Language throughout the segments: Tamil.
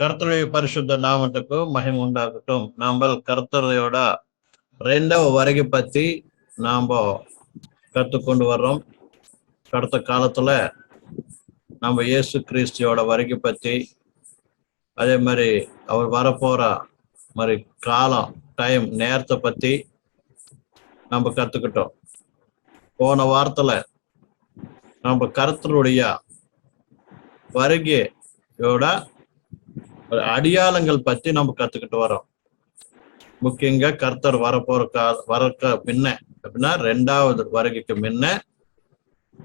கர்த்தருடைய பரிசுத்த நாமத்துக்கு மகிமை உண்டாகட்டும். நாம கர்த்தரையோட 2వ வருகை பத்தி நாம கற்றுக்கொண்டு வர்றோம். கடந்த காலத்துல நம்ம இயேசு கிறிஸ்துவோட வருகை பத்தி, அதே மாதிரி அவர் வரப்போற மாதிரி காலம், டைம், நேரத்தை பத்தி நம்ம கத்துக்கிட்டோம். போன வாரத்துல நம்ம கர்த்தருடைய வருகையோட அடையாளங்கள் பத்தி நம்ம கத்துக்கிட்டு வரோம். முக்கியங்க கர்த்தர் வரக்க முன்ன அப்படின்னா 2வது வருகைக்கு முன்ன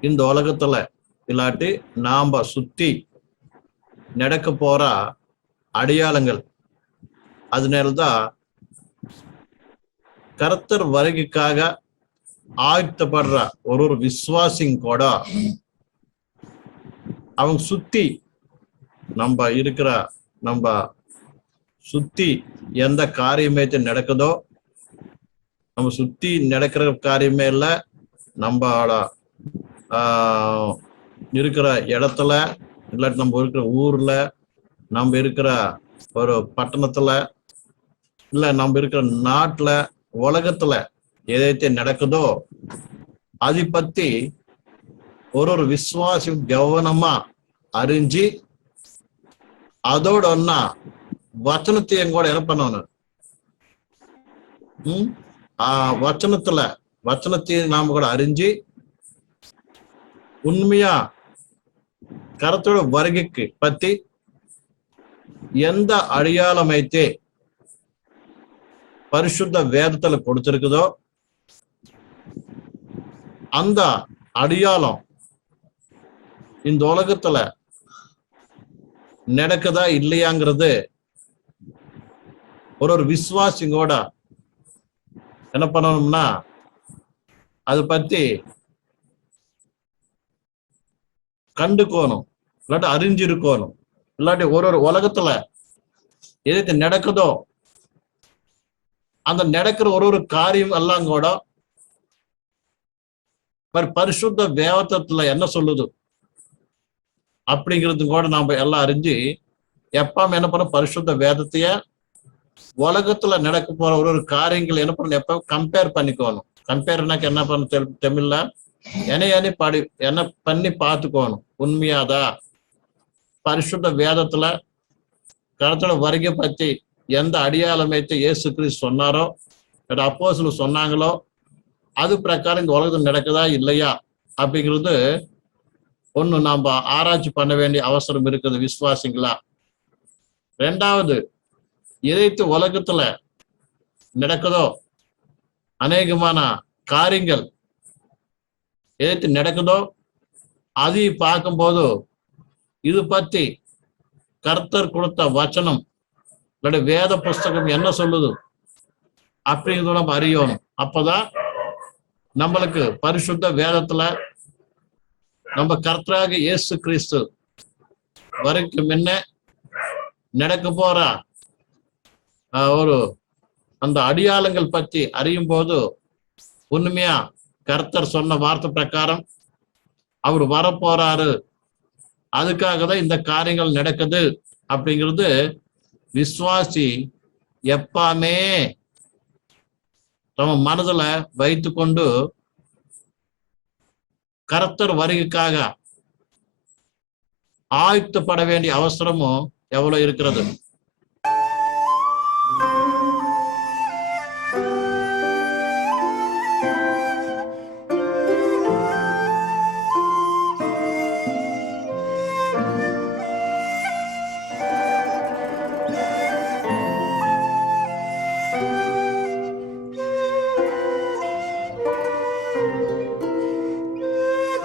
இந்த உலகத்துல இல்லாட்டி நாம சுத்தி நடக்க போற அடையாளங்கள், அதனாலதான் கர்த்தர் வருகைக்காக ஆயத்தப்படுற ஒரு விசுவாசிங்க கூட அவங்க சுத்தி நம்ம சுத்தி எந்த காரியமே நடக்குதோ, நம்ம சுத்தி நடக்கிற காரியமே இல்ல, நம்மளோட இருக்கிற இடத்துல இல்லாட்டி நம்ம இருக்கிற ஊர்ல, நம்ம இருக்கிற ஒரு பட்டணத்துல, இல்ல நம்ம இருக்கிற நாட்டுல, உலகத்துல எதைத்தே நடக்குதோ அதை பத்தி ஒரு விசுவாசி கவனமா அறிஞ்சு அதோட ஒன்னா வச்சனத்தையும் கூட என்ன பண்ணணும், வச்சனத்தையும் நாம கூட அறிஞ்சு உண்மையா கர்த்தரோட வருகைக்கு பத்தி எந்த அடையாளமைத்தே பரிசுத்த வேதத்துல கொடுத்திருக்குதோ அந்த அடையாளம் இந்த உலகத்துல நடக்குதா இல்லையாங்கிறது ஒரு விசுவாசிங்கோட என்ன பண்ணணும்னா அதை பத்தி கண்டுக்கணும், இல்லாட்டி அறிஞ்சிருக்கணும். இல்லாட்டி ஒரு உலகத்துல எது நடக்குதோ அந்த நடக்கிற ஒரு காரியம் எல்லாம் கூட பரிசுத்த வேதத்துல என்ன சொல்லுது அப்படிங்கிறது கூட நாம எல்லாம் அறிஞ்சு எப்பவும் என்ன பண்ண பரிசுத்த வேதத்தைய உலகத்துல நடக்க போற ஒரு காரியங்கள் என்ன பண்ண எப்ப கம்பேர் பண்ணிக்கணும். கம்பேர்னாக்க என்ன பண்ண தமிழ்ல என்ன பண்ணி பார்த்துக்கணும். உண்மையாதா பரிசுத்த வேதத்துல கர்த்தரோட வருகை பத்தி எந்த அடையாளமைத்து இயேசு கிறிஸ்து சொன்னாரோ, அப்போஸ்தலர் சொன்னாங்களோ அது பிரகாரம் இந்த உலகத்துல நடக்குதா இல்லையா அப்படிங்கிறது ஒண்ணு நாம ஆராய்ச்சி பண்ண வேண்டிய அவசரம் இருக்குது விசுவாசிங்களா. 2வது, எதைத்து உலகத்துல நடக்குதோ அநேகமான காரியங்கள் எதைத்து நடக்குதோ அதை பார்க்கும்போது இது பத்தி கர்த்தர் கொடுத்த வச்சனம் இல்லாட்டி வேத புஸ்தகம் என்ன சொல்லுது அப்படிங்கிறத நம்ம அறியணும். அப்பதான் நம்மளுக்கு பரிசுத்த வேதத்துல நம்ம கர்த்தராக இயேசு கிறிஸ்து வரைக்கும் முன்ன நடக்க போற ஒரு அந்த அடையாளங்கள் பற்றி அறியும் போது உண்மையா கர்த்தர் சொன்ன வார்த்தை பிரகாரம் அவர் வரப்போறாரு, அதுக்காக தான் இந்த காரியங்கள் நடக்குது அப்படிங்கிறது விசுவாசி எப்பவுமே நம்ம மனதுல வைத்து கொண்டு கர்த்தர் வருகைக்காக ஆயத்தப்பட வேண்டிய அவசரமும் எவ்வளவு இருக்கிறது.